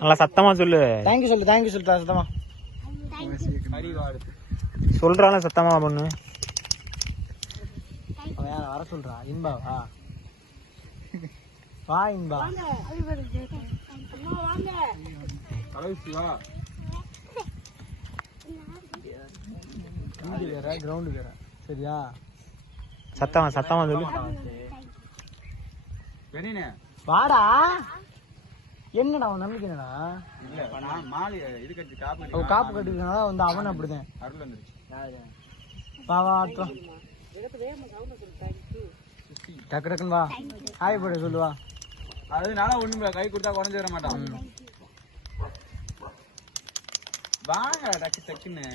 நல்லா சத்தமா சொல்லு. தேங்க்யூ சொல்லு, தேங்க்யூ சொல்லு சத்தமா சொல்றான சத்தமா பொண்ணு. வர சொல்றா. இன்பா வா வா இன்பா. கிரவுண்டு வேற சரியா? சத்தமா சத்தமா சொல்லு. வாடா. என்னடா அவன் நம்பிக்கை என்னடா? காப்பு கட்டிருக்கனால வந்து அவன் அப்படிதான். வா வா டக்கு டக்குன்னு வா. ஹாய் போட சொல்லுவா. அதனால ஒண்ணுமில்ல, கை கொடுத்தா குறைஞ்சு வர மாட்டான். வாங்க டக்கு டக்குன்னு.